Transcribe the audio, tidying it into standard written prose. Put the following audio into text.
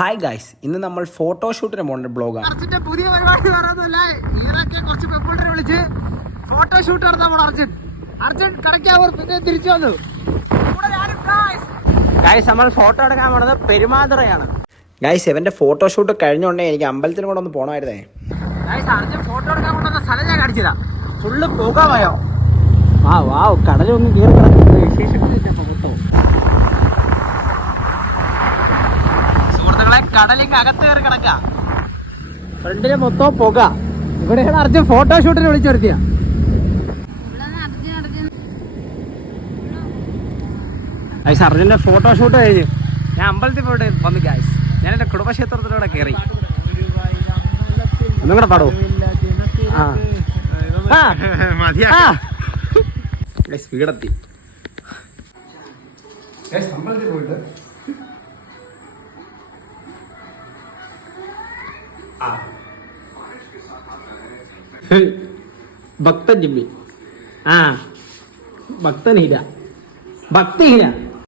Hi guys, ഇന്ന് നമ്മൾ ഫോട്ടോഷൂട്ടിന് പോകേണ്ട ബ്ലോഗാണ്. അർജുന്റെ പുതിയ പരിപാടി പറയുന്നില്ല. ഈറൊക്കെ കുറച്ച് പെൺപിള്ളേരെ വിളിച്ച് ഫോട്ടോഷൂട്ട് നടത്താൻ പോണം. അർജുൻ കടക്കാവൂർ പിന്നെ തിരിച്ചു വന്നു. ഗൈസ്, നമ്മൾ ഫോട്ടോ എടുക്കാൻ പോണത് പെരുമാതുറയാണ്. ഗൈസ്, ഇവന്റെ ഫോട്ടോഷൂട്ട് കഴിഞ്ഞോണ്ടേ എനിക്ക് അമ്പലത്തിന് കൂടെ ഒന്ന് പോകണമായിരുന്നേ. ഗൈസ്, അർജുൻ ഫോട്ടോ എടുക്കാൻ കൊണ്ടുവന്ന സ്ഥലം ഞാൻ കാണിച്ചതാ. ഫുള്ള് പോകാമയോ? വാവ്, കടലൊന്നും കയറി കിടക്കുന്നത് വിശേഷങ്ങളില്ല. ഫോട്ടോ കടലിന്റെ അകത്ത് കയറി കിടക്ക. ഫ്രണ്ടില് മൊത്തം പുക. ഇവിടെയാണ് അർജുൻ ഫോട്ടോഷൂട്ടിന് വിളിച്ചു വരുത്തിയ. ഗൈസ്, അർജുന്റെ ഫോട്ടോഷൂട്ട് കഴിഞ്ഞ് ഞാൻ അമ്പലത്തിൽ പോയിട്ട് വന്നു. ഗൈസ്, ഞാൻ എന്റെ കുടുംബക്ഷേത്രത്തിലൂടെ കയറി. ഒന്നും കൂടെ പാടോ? സ്പീഡെത്തി. അമ്പലത്തിൽ പോയിട്ട് ഭക്തൻ ജിമ്മി ഭക്തനീര ഭക്തിഹീന